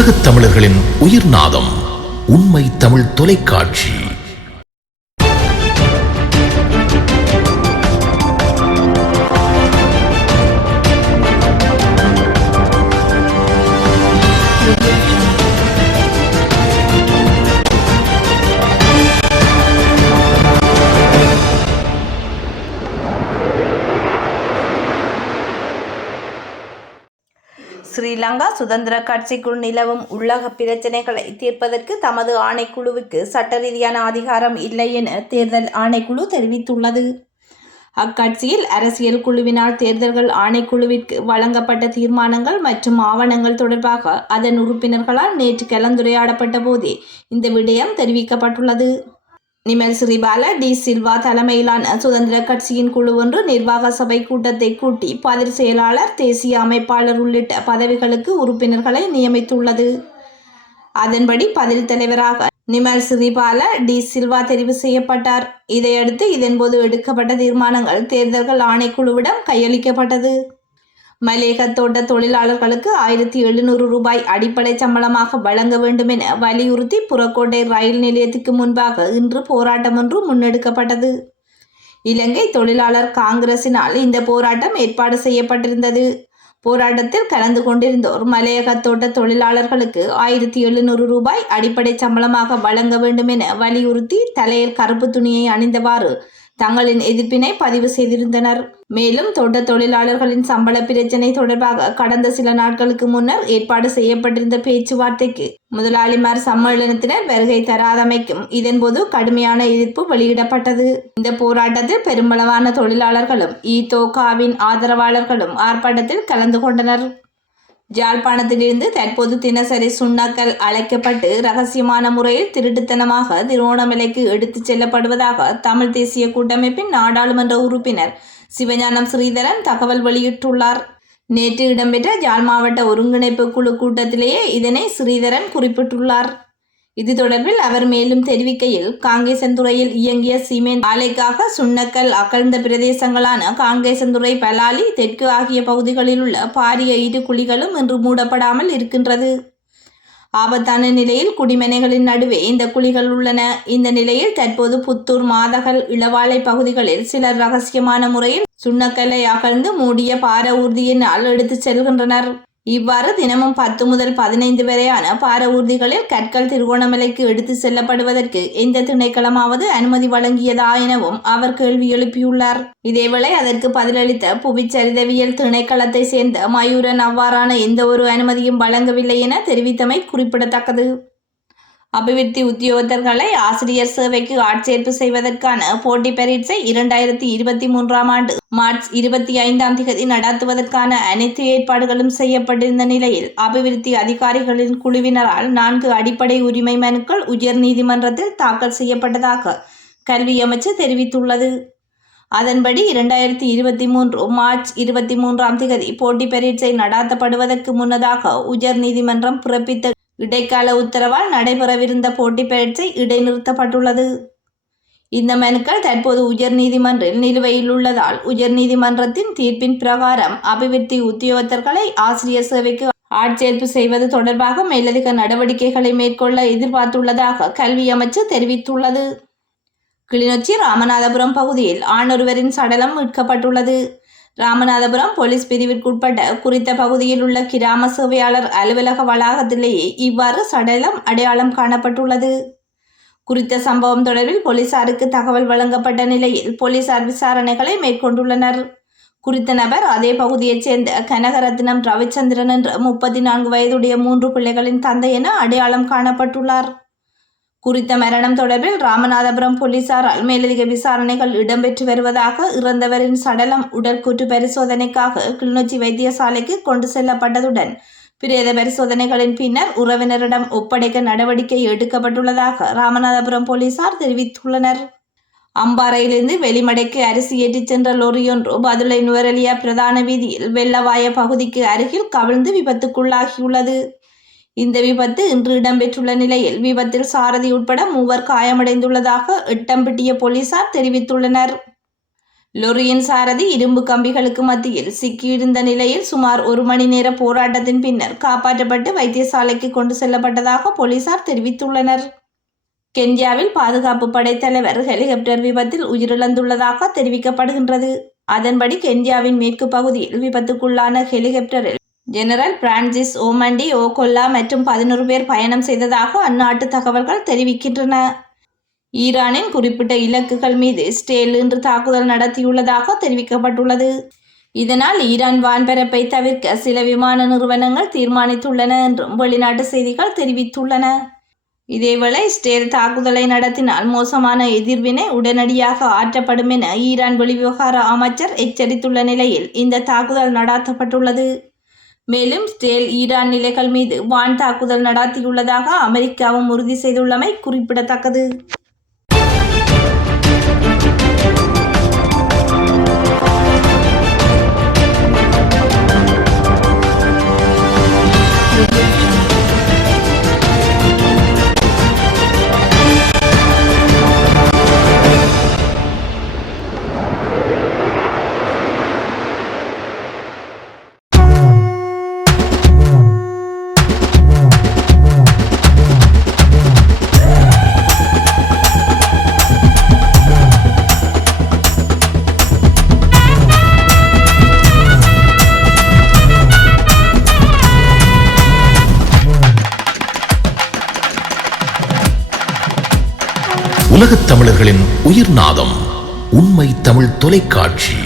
உலகத் தமிழர்களின் உயிர்நாதம் உண்மை தமிழ் தொலைக்காட்சி. ஸ்ரீலங்கா சுதந்திர கட்சிக்குள் நிலவும் உள்ளக பிரச்சினைகளை தீர்ப்பதற்கு தமது ஆணைக்குழுவுக்கு சட்ட ரீதியான அதிகாரம் இல்லை என தேர்தல் ஆணைக்குழு தெரிவித்துள்ளது. அக்கட்சியில் அரசியல் குழுவினால் தேர்தல்கள் ஆணைக்குழுவிற்கு வழங்கப்பட்ட தீர்மானங்கள் மற்றும் ஆவணங்கள் தொடர்பாக அதன் உறுப்பினர்களால் நேற்று கலந்துரையாடப்பட்ட போதே இந்த விடயம் தெரிவிக்கப்பட்டுள்ளது. நிமல் ஸ்ரீபால டி சில்வா தலைமையிலான சுதந்திர கட்சியின் குழு ஒன்று நிர்வாக சபை கூட்டத்தை கூட்டி பதில் செயலாளர், தேசிய அமைப்பாளர் உள்ளிட்ட பதவிகளுக்கு உறுப்பினர்களை நியமித்துள்ளது. அதன்படி பதில் தலைவராக நிமல் ஸ்ரீபால டி சில்வா தெரிவு செய்யப்பட்டார். இதையடுத்து இதன்போது எடுக்கப்பட்ட தீர்மானங்கள் தேர்தல்கள் ஆணைக்குழுவிடம் கையளிக்கப்பட்டது. மலேக தோட்ட தொழிலாளர்களுக்கு 1700 ரூபாய் அடிப்படை சம்பளமாக வழங்க வேண்டும் என வலியுறுத்தி புறக்கோட்டை ரயில் நிலையத்துக்கு முன்பாக இன்று போராட்டம் ஒன்று முன்னெடுக்கப்பட்டது. இலங்கை தொழிலாளர் காங்கிரசினால் இந்த போராட்டம் ஏற்பாடு செய்யப்பட்டிருந்தது. போராட்டத்தில் கலந்து கொண்டிருந்தோர் மலையக தோட்ட தொழிலாளர்களுக்கு 1700 ரூபாய் அடிப்படை சம்பளமாக வழங்க வேண்டும் என வலியுறுத்தி தலையில் கருப்பு துணியை அணிந்தவாறு தங்களின் எதிர்ப்பினை பதிவு செய்திருந்தனர். மேலும் தோட்ட தொழிலாளர்களின் சம்பள பிரச்சினை தொடர்பாக கடந்த சில நாட்களுக்கு முன்னர் ஏற்பாடு செய்யப்பட்டிருந்த பேச்சுவார்த்தைக்கு முதலாளிமார் சம்மேளனத்தினர் வருகை தராதமைக்கும் இதன்போது கடுமையான எதிர்ப்பு வெளியிடப்பட்டது. இந்த போராட்டத்தில் பெருமளவான தொழிலாளர்களும் ஈதோகாவின் ஆதரவாளர்களும் ஆர்ப்பாட்டத்தில் கலந்து கொண்டனர். யாழ்ப்பாணத்திலிருந்து தற்போது தினசரி சுண்ணாக்கல் அழைக்கப்பட்டு இரகசியமான முறையில் திருட்டுத்தனமாக திருவோணமலைக்கு எடுத்துச் செல்லப்படுவதாக தமிழ் தேசிய கூட்டமைப்பின் நாடாளுமன்ற உறுப்பினர் சிவஞானம் ஸ்ரீதரன் தகவல் வெளியிட்டுள்ளார். நேற்று இடம்பெற்ற யாழ் மாவட்ட ஒருங்கிணைப்பு குழு கூட்டத்திலேயே இதனை ஸ்ரீதரன் குறிப்பிட்டுள்ளார். இது தொடர்பில் அவர் மேலும் தெரிவிக்கையில், காங்கேசன்துறையில் இயங்கிய சிமெண்ட் ஆலைக்காக சுண்ணக்கல் அகழ்ந்த பிரதேசங்களான காங்கேசன்துறை, பலாலி தெற்கு ஆகிய பகுதிகளில் உள்ள பாரிய இரு குழிகளும் இன்று மூடப்படாமல் இருக்கின்றது. ஆபத்தான நிலையில் குடிமனைகளின் நடுவே இந்த குழிகள் உள்ளன. இந்த நிலையில் தற்போது புத்தூர், மாதகல், இளவாலை பகுதிகளில் சிலர் ரகசியமான முறையில் சுண்ணக்கல்லை அகழ்ந்து மூடிய பார ஊர்தியினால் எடுத்துச் செல்கின்றனர். இவ்வாறு தினமும் 10 முதல் 15 வரையான பார ஊர்திகளில் கற்கள் திருகோணமலைக்கு எடுத்து செல்லப்படுவதற்கு எந்த திணைக்களமாவது அனுமதி வழங்கியதா எனவும் அவர் கேள்வி எழுப்பியுள்ளார். இதேவேளை அதற்கு பதிலளித்த புவிச்சரிதவியல் திணைக்களத்தை சேர்ந்த மயூரன் அவ்வாறான எந்த ஒரு அனுமதியும் வழங்கவில்லை என தெரிவித்தமை குறிப்பிடத்தக்கது. அபிவிருத்தி உத்தியோகத்தர்களை ஆசிரியர் சேவைக்கு ஆட்சேர்ப்பு செய்வதற்கான போட்டி பரீட்சை 2023 ஆண்டு மார்ச் 25 நடத்துவதற்கான அனைத்து ஏற்பாடுகளும் செய்யப்பட்டிருந்த நிலையில் அபிவிருத்தி அதிகாரிகளின் குழுவினரால் 4 அடிப்படை உரிமை மனுக்கள் உயர் நீதிமன்றத்தில் தாக்கல் செய்யப்பட்டதாக கல்வி அமைச்சு தெரிவித்துள்ளது. அதன்படி 2023 மார்ச் 23 போட்டி பரீட்சை நடத்தப்படுவதற்கு முன்னதாக உயர் நீதிமன்றம் பிறப்பித்த இடைக்கால உத்தரவால் நடைபெறவிருந்த போட்டி பரீட்சை இடைநிறுத்தப்பட்டுள்ளது. இந்த மனுக்கள் தற்போது உயர் நீதிமன்றில் நிலுவையில் உள்ளதால் உயர் நீதிமன்றத்தின் தீர்ப்பின் பிரகாரம் அபிவிருத்தி உத்தியோகத்தர்களை ஆசிரியர் சேவைக்கு ஆட்சேர்ப்பு செய்வது தொடர்பாக மேலதிக நடவடிக்கைகளை மேற்கொள்ள எதிர்பார்த்துள்ளதாக கல்வி அமைச்சு தெரிவித்துள்ளது. கிளிநொச்சி ராமநாதபுரம் பகுதியில் ஆணொருவரின் சடலம் மீட்கப்பட்டுள்ளது. ராமநாதபுரம் போலீஸ் பிரிவிற்குட்பட்ட குறித்த பகுதியில் உள்ள கிராம சேவையாளர் அலுவலக வளாகத்திலேயே இவ்வாறு சடலம் அடையாளம் காணப்பட்டுள்ளது. குறித்த சம்பவம் தொடர்பில் போலீசாருக்கு தகவல் வழங்கப்பட்ட நிலையில் போலீசார் விசாரணைகளை மேற்கொண்டுள்ளனர். குறித்த நபர் அதே பகுதியைச் சேர்ந்த கனகரத்னம் ரவிச்சந்திரன் என்ற 34 வயதுடைய 3 பிள்ளைகளின் தந்தை என அடையாளம் காணப்பட்டுள்ளார். குறித்த மரணம் தொடர்பில் ராமநாதபுரம் போலீசாரால் மேலதிக விசாரணைகள் இடம்பெற்று வருவதாக, இறந்தவரின் சடலம் உடற்கூற்று பரிசோதனைக்காக கிளிநொச்சி வைத்தியசாலைக்கு கொண்டு செல்லப்பட்டதுடன் பிரேத பரிசோதனைகளின் பின்னர் உறவினரிடம் ஒப்படைக்க நடவடிக்கை எடுக்கப்பட்டுள்ளதாக ராமநாதபுரம் போலீசார் தெரிவித்துள்ளனர். அம்பாறையிலிருந்து வெளிமடைக்கு அரிசி ஏற்றிச் சென்ற லொரியொன்று பதுளை நுவரெலியா பிரதான வீதியில் வெள்ளவாய பகுதிக்கு அருகில் கவிழ்ந்து விபத்துக்குள்ளாகியுள்ளது. இந்த விபத்து இன்று இடம்பெற்றுள்ள நிலையில் விபத்தில் சாரதி உட்பட 3 காயமடைந்துள்ளதாக எட்டம்பிட்டிய போலீசார் தெரிவித்துள்ளனர். லொரியின் சாரதி இரும்பு கம்பிகளுக்கு மத்தியில் சிக்கியிருந்த நிலையில் சுமார் 1 மணி நேர போராட்டத்தின் பின்னர் காப்பாற்றப்பட்டு வைத்தியசாலைக்கு கொண்டு செல்லப்பட்டதாக போலீசார் தெரிவித்துள்ளனர். கென்யாவில் பாதுகாப்பு படை தலைவர் ஹெலிகாப்டர் விபத்தில் உயிரிழந்துள்ளதாக தெரிவிக்கப்படுகின்றது. அதன்படி கென்யாவின் மேற்கு பகுதியில் விபத்துக்குள்ளான ஹெலிகாப்டரில் ஜெனரல் பிரான்சிஸ் ஓமண்டி ஓகொல்லா மற்றும் 11 பேர் பயணம் செய்ததாக அந்நாட்டு தகவல்கள் தெரிவிக்கின்றன. ஈரானின் குறிப்பிட்ட இலக்குகள் மீது இஸ்ரேல் இன்று தாக்குதல் நடத்தியுள்ளதாக தெரிவிக்கப்பட்டுள்ளது. இதனால் ஈரான் வான்பரப்பை தவிர்க்க சில விமான நிறுவனங்கள் தீர்மானித்துள்ளன என்றும் வெளிநாட்டு செய்திகள் தெரிவித்துள்ளன. இதேவேளை இஸ்ரேல் தாக்குதலை நடத்தினால் மோசமான எதிர்வினை உடனடியாக ஆற்றப்படும் என ஈரான் வெளிவிவகார அமைச்சர் எச்சரித்துள்ள நிலையில் இந்த தாக்குதல் நடாத்தப்பட்டுள்ளது. மேலும் இஸ்ரேல் ஈரான் நிலைகள் மீது வான் தாக்குதல் நடாத்தியுள்ளதாக அமெரிக்காவும் உறுதி செய்துள்ளமை குறிப்பிடத்தக்கது. உலகத் தமிழர்களின் உயிர்நாதம் உண்மை தமிழ் தொலைக்காட்சி.